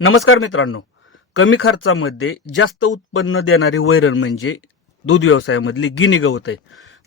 नमस्कार मित्रांनो. कमी खर्चामध्ये जास्त उत्पन्न देणारी वैरण म्हणजे दूध व्यवसायामधली गिनी गवत आहे.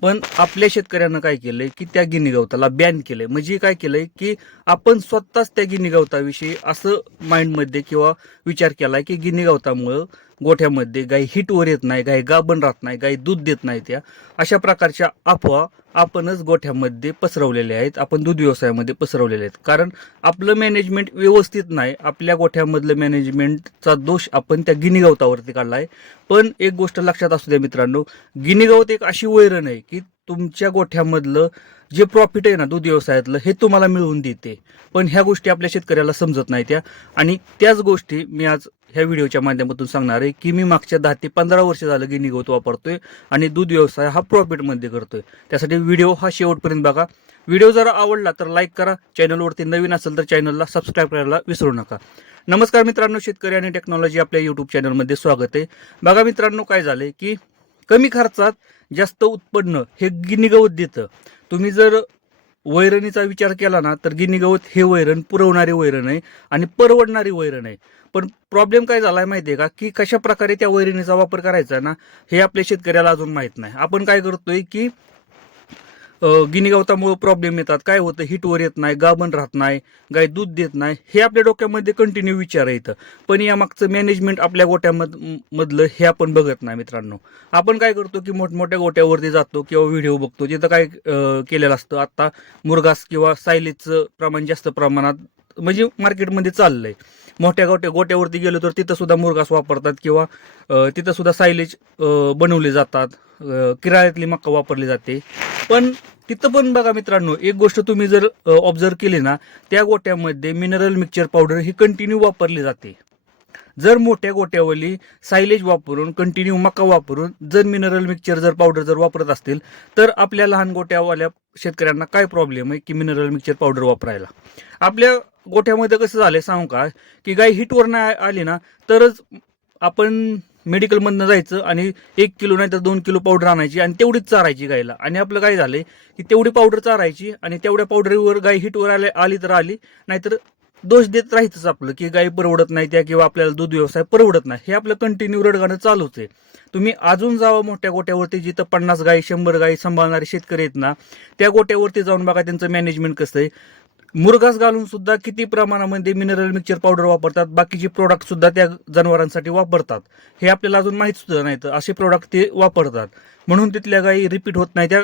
पण आपल्या शेतकऱ्यांना काय केलंय की त्या गिनी गवताला बॅन केलंय. म्हणजे काय केलंय की आपण स्वतःच त्या गिनी गवताविषयी असं माइंडमध्ये किंवा विचार केलाय की गिनी गवतामुळं गोठ्यामध्ये गाई हिटवर येत नाही, गाई गाभण राहत नाही, गाई दूध देत नाही. त्या अशा प्रकारच्या अफवा आपणच गोठ्यामध्ये पसरवलेल्या आहेत. आपण दूध व्यवसायामध्ये पसरवलेले आहेत. कारण आपलं मॅनेजमेंट व्यवस्थित नाही. आपल्या गोठ्यामधलं मॅनेजमेंटचा दोष आपण त्या गिनी गवतावरती काढला आहे. पण एक गोष्ट लक्षात असू द्या मित्रांनो, गिनी गवत एक अशी वैरण आहे की तुमच्या गोठ्यामधलं जे प्रॉफिट आहे ना दूध व्यवसायातलं, हे तुम्हाला मिळवून देते. पण ह्या गोष्टी आपल्या शेतकऱ्याला समजत नाही त्या. आणि त्याच गोष्टी मी आज ह्या व्हिडिओच्या माध्यमातून सांगणार आहे की मी मागच्या 10 ते 15 वर्ष झालं गिनी गवत वापरतोय आणि दूध व्यवसाय हा प्रॉफिटमध्ये करतोय. त्यासाठी व्हिडिओ हा शेवटपर्यंत बघा. व्हिडिओ जर आवडला तर लाईक करा. चॅनलवरती नवीन असेल तर चॅनलला सबस्क्राईब करायला विसरू नका. नमस्कार मित्रांनो, शेतकरी आणि टेक्नॉलॉजी आपल्या युट्यूब चॅनलमध्ये स्वागत आहे. बघा मित्रांनो, काय झालंय की कमी खर्चात जास्त उत्पन्न हे गिनी गवत देतं. तुम्ही जर वैरणीचा विचार केला ना तर गिनी गवत हे वैरण पुरवणारी वैरण आहे आणि परवडणारी वैरण आहे. पण प्रॉब्लेम काय झालाय माहितीये का की कशा प्रकारे त्या वैरणीचा वापर करायचा ना हे आपल्या शेतकऱ्याला अजून माहित नाही. आपण काय करतोय की गिनी गवतामुळे प्रॉब्लेम येतात. काय होतं, हिटवर येत नाही, गाभण राहत नाही, गाय दूध देत नाही, हे आपल्या डोक्यामध्ये कंटिन्यू विचार येतं. पण यामागचं मॅनेजमेंट आपल्या गोट्यामधलं हे आपण बघत नाही मित्रांनो. आपण काय करतो की मोठमोठ्या गोट्यावरती जातो किंवा व्हिडिओ बघतो, तिथं काय केलेलं असतं, आता मुरघास किंवा सायलेजचं प्रमाण जास्त प्रमाणात म्हणजे मार्केटमध्ये चाललंय. मोठ्या गोट्यावरती गेलो तर तिथं सुद्धा मुरघास वापरतात किंवा तिथं सुद्धा सायलेज बनवले जातात. किराळ्यातली मक्का वापरली जाते. पण तिथं पण बघा मित्रांनो, एक गोष्ट तुम्ही जर ऑब्झर्व केली ना, त्या गोट्यामध्ये मिनरल मिक्सचर पावडर ही कंटिन्यू वापरली जाते. जर मोठ्या गोट्यावरली सायलेज वापरून कंटिन्यू मका वापरून जर मिनरल मिक्सचर जर पावडर जर वापरत असतील तर आपल्या लहान गोट्यावाल्या शेतकऱ्यांना काय प्रॉब्लेम आहे की मिनरल मिक्सचर पावडर वापरायला. आपल्या गोठ्यामध्ये कसं झालंय सांगू का, की गाय हिटवर नाही आली ना तरच आपण मेडिकलमधनं जायचं आणि 1 किलो नाही तर 2 किलो पावडर आणायची आणि तेवढीच चारायची गायला. आणि आपलं काय झालंय की तेवढी पावडर चारायची आणि तेवढ्या पावडरीवर गाय हिटवर आली तर आली, नाहीतर दोष देत राहायचंच आपलं की गाय परवडत नाही त्या किंवा आपल्याला दूध व्यवसाय परवडत नाही. हे आपलं कंटिन्यू रडगाणं चालूच आहे. तुम्ही अजून जावं मोठ्या गोट्यावरती जिथं 50 गाई 100 गाई सांभाळणारे शेतकरी आहेत ना, त्या गोट्यावरती जाऊन बघा त्यांचं मॅनेजमेंट कसं आहे. मुरघास घालून सुद्धा किती प्रमाणामध्ये मिनरल मिक्सचर पावडर वापरतात, बाकीचे प्रोडक्ट सुद्धा त्या जनावरांसाठी वापरतात. हे आपल्याला अजून माहित सुद्धा नाही, तर असे प्रोडक्ट ते वापरतात. म्हणून तिथल्या गायी रिपीट होत नाही, त्या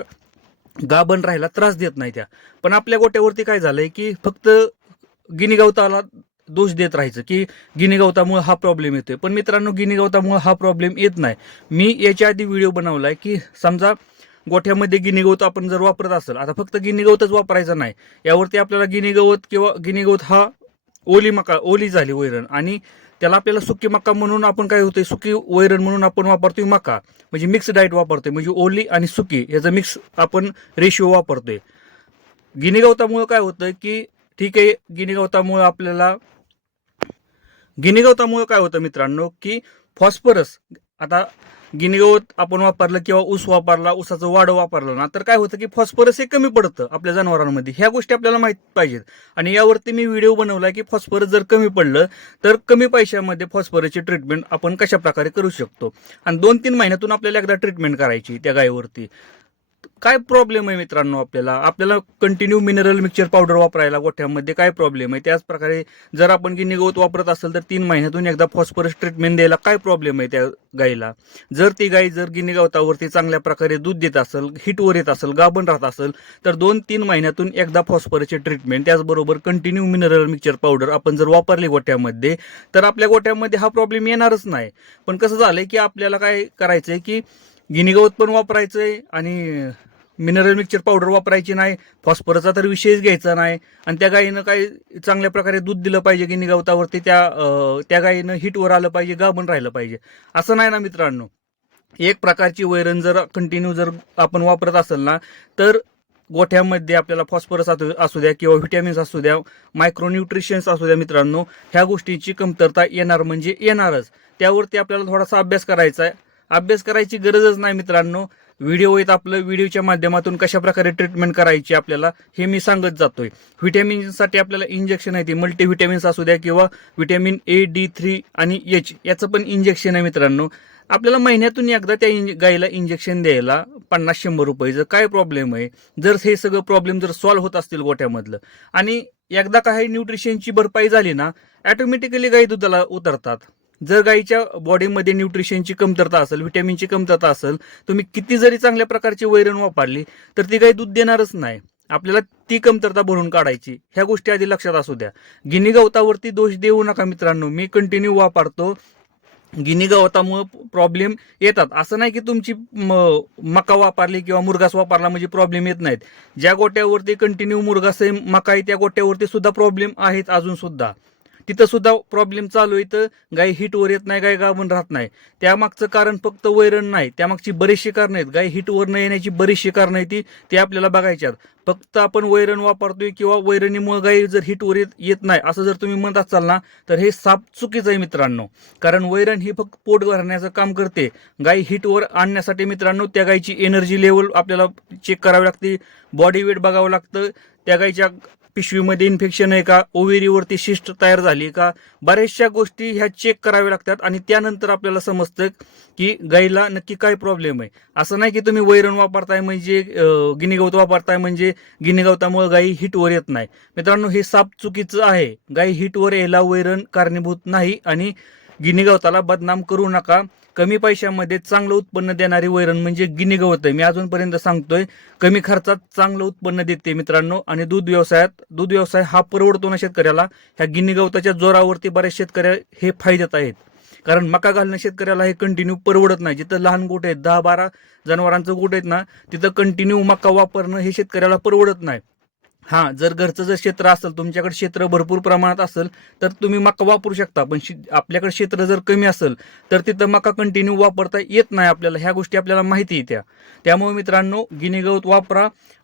गाभण राहायला त्रास देत नाही त्या. पण आपल्या गोट्यावरती काय झालंय की फक्त गिनी गवताला दोष देत राहायचं की गिनी गवतामुळे हा प्रॉब्लेम येतोय. पण मित्रांनो, गिनी गवतामुळे हा प्रॉब्लेम येत नाही. मी याच्या आधी व्हिडिओ बनवलाय की समजा गोठ्यामध्ये गिनी गवत आपण जर वापरत असेल, आता फक्त गिनी गवतच वापरायचं नाही, यावरती आपल्याला गिनी गवत किंवा गिनी गवत हा ओली झाली वैरण आणि त्याला आपल्याला सुकी मका म्हणून आपण काय होतंय, सुकी वैरण म्हणून आपण वापरतोय मका, म्हणजे मिक्स डाएट वापरतोय, म्हणजे ओली आणि सुकी याचा मिक्स आपण रेशिओ वापरतोय. गिनी गवतामुळे काय होतं की ठीक आहे, गिनी गवतामुळे काय होतं मित्रांनो की फॉस्फरस, आता गिनी गवत आपण वापरलं किंवा ऊस वापरला, ऊसाचं वाढ वापरलं ना तर काय होतं की फॉस्फरस हे कमी पडतं आपल्या जनावरांमध्ये. ह्या गोष्टी आपल्याला माहित पाहिजेत. आणि यावरती मी व्हिडिओ बनवलाय की फॉस्फरस जर कमी पडलं तर कमी पैशामध्ये फॉस्फरसची ट्रीटमेंट आपण कशा प्रकारे करू शकतो. आणि 2-3 महिन्यातून आपल्याला एकदा ट्रीटमेंट करायची त्या गायीवरती. काय प्रॉब्लेम आहे मित्रांनो, आपल्याला कंटिन्यू मिनरल मिक्सचर पावडर वापरायला गोठ्यामध्ये काय प्रॉब्लेम आहे. त्याच प्रकारे जर आपण गिनी गवत वापरत असेल तर 3 महिन्यातून एकदा फॉस्फरस ट्रीटमेंट द्यायला काय प्रॉब्लेम आहे त्या गायीला. जर ती गाय जर गिनी गवतावरती चांगल्या प्रकारे दूध देत असेल, हिटवर येत असेल, गाभण राहत असेल तर 2-3 महिन्यातून एकदा फॉस्फरसची ट्रीटमेंट, त्याचबरोबर कंटिन्यू मिनरल मिक्सचर पावडर आपण जर वापरली गोठ्यामध्ये तर आपल्या गोठ्यामध्ये हा प्रॉब्लेम येणारच नाही. पण कसं झालंय की आपल्याला काय करायचंय की गिनी गवत पण वापरायचंय आणि मिनरल मिक्सचर पावडर वापरायची नाही, फॉस्फरसचा तर विषयच घ्यायचा नाही. आणि त्या गायीनं काही चांगल्या प्रकारे दूध दिलं पाहिजे गिनी गवतावरती, त्या गायीनं हिटवर आलं पाहिजे, गाभण राहिलं पाहिजे, असं नाही ना मित्रांनो. एक प्रकारची वैरण जर कंटिन्यू जर आपण वापरत असेल ना तर गोठ्यामध्ये आपल्याला फॉस्फरस असू द्या किंवा व्हिटॅमिन्स असू द्या, मायक्रोन्यूट्रिशन्स असू द्या मित्रांनो, ह्या गोष्टींची कमतरता येणार म्हणजे येणारच. त्यावरती आपल्याला थोडासा अभ्यास करायचा आहे. अभ्यास करायची गरजच नाही मित्रांनो. व्हिडिओ आहेत आपलं, व्हिडिओच्या माध्यमातून कशा प्रकारे ट्रीटमेंट करायची आपल्याला हे मी सांगत जातोय. व्हिटॅमिनसाठी आपल्याला इंजेक्शन आहे, ते मल्टीव्हिटॅमिन्स असू द्या किंवा व्हिटॅमिन A, D3 आणि H याचं पण इंजेक्शन आहे मित्रांनो. आपल्याला महिन्यातून एकदा त्या गायीला इंजेक्शन द्यायला 50-100 रुपयाचं काय प्रॉब्लेम आहे. जर हे सगळं प्रॉब्लेम जर सॉल्व्ह होत असतील गोठ्यामधलं आणि एकदा काही न्यूट्रिशनची भरपाई झाली ना, ऑटोमॅटिकली गायी दुधाला उतरतात. जर गायीच्या बॉडीमध्ये न्यूट्रिशनची कमतरता असेल, व्हिटॅमिनची कमतरता असेल, तुम्ही किती जरी चांगल्या प्रकारची वैरण वापरली तर ती गाय दूध देणारच नाही. आपल्याला ती कमतरता भरून काढायची. ह्या गोष्टी आधी लक्षात असू द्या. गिनी गवतावरती दोष देऊ नका मित्रांनो. मी कंटिन्यू वापरतो. गिनी गवतामुळे प्रॉब्लेम येतात. असं नाही की तुमची मका वापरली किंवा मुरघास वापरला म्हणजे प्रॉब्लेम येत नाहीत. ज्या गोट्यावरती कंटिन्यू मुरघास आहे, मका आहे, त्या गोट्यावरती सुद्धा प्रॉब्लेम आहेत अजून सुद्धा. तिथं सुद्धा प्रॉब्लेम चालू आहे. तर गाय हिटवर येत नाही, गाय गाभण राहत नाही. त्यामागचं कारण फक्त वैरण नाही, त्यामागची बरीचशी कारणं आहेत. गाय हिटवर न येण्याची बरीचशी कारणं आहेत ती आपल्याला बघायच्यात. फक्त आपण वैरण वापरतोय किंवा वैरणीमुळे गाय जर हिटवर येत नाही असं जर तुम्ही म्हणत असाल ना, तर हे साप चुकीचं आहे मित्रांनो. कारण वैरण ही फक्त पोट भरण्याचं काम करते. गाय हिटवर आणण्यासाठी मित्रांनो त्या गायची एनर्जी लेवल आपल्याला चेक करावी लागते, बॉडी वेट बघावं लागतं, त्या गायच्या पिशवीमध्ये इन्फेक्शन आहे का, ओव्हेरीवरती शिस्ट तयार झाली का, बऱ्याचशा गोष्टी ह्या चेक कराव्या लागतात आणि त्यानंतर आपल्याला समजतं की गायीला नक्की काय प्रॉब्लेम आहे. असं नाही की तुम्ही वैरण वापरताय म्हणजे गिनी गवत वापरताय म्हणजे गिनी गवतामुळे गायी हिटवर येत नाही. मित्रांनो, हे साप चुकीचं आहे. गायी हिटवर यायला वैरण कारणीभूत नाही आणि गिनी गवताला बदनाम करू नका. कमी पैशामध्ये चांगलं उत्पन्न देणारी वैरण म्हणजे गिनी गवत आहे. मी अजूनपर्यंत सांगतोय, कमी खर्चात चांगलं उत्पन्न देते मित्रांनो. आणि दूध व्यवसाय हा परवडतो ना शेतकऱ्याला. ह्या गिनी गवताच्या जोरावरती बऱ्याच शेतकऱ्या हे फायद्यात आहेत. कारण मका घालणं शेतकऱ्याला हे कंटिन्यू परवडत नाही. जिथं लहान गोठ आहेत, 10-12 जनावरांचं गोठ आहेत ना, तिथं कंटिन्यू मका वापरणं हे शेतकऱ्याला परवडत नाही. हां, जर घरचं जर क्षेत्र असेल, तुमच्याकडे क्षेत्र भरपूर प्रमाणात असेल तर तुम्ही मका वापरू शकता. पण आपल्याकडे क्षेत्र जर कमी असेल तर तिथं मका कंटिन्यू वापरता येत नाही आपल्याला. ह्या गोष्टी आपल्याला माहिती आहे त्यामुळे मित्रांनो, गिनी गवत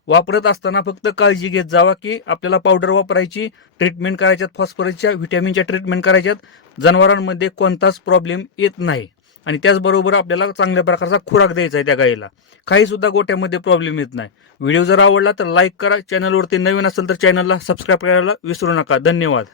वापरत असताना फक्त काळजी घेत जावा की आपल्याला पावडर वापरायची, ट्रीटमेंट करायच्यात, फॉस्फरसच्या व्हिटॅमिनच्या ट्रीटमेंट करायच्यात. जनावरांमध्ये कोणताच प्रॉब्लेम येत नाही. आणि त्याचबरोबर आपल्याला चांगल्या प्रकारचा खुराक द्यायचा आहे त्या गायीला. काही सुद्धा गोठ्यामध्ये प्रॉब्लेम येत नाही. व्हिडिओ जर आवडला तर लाईक करा. चॅनलवरती नवीन असेल तर चॅनलला सबस्क्राईब करायला विसरू नका. धन्यवाद.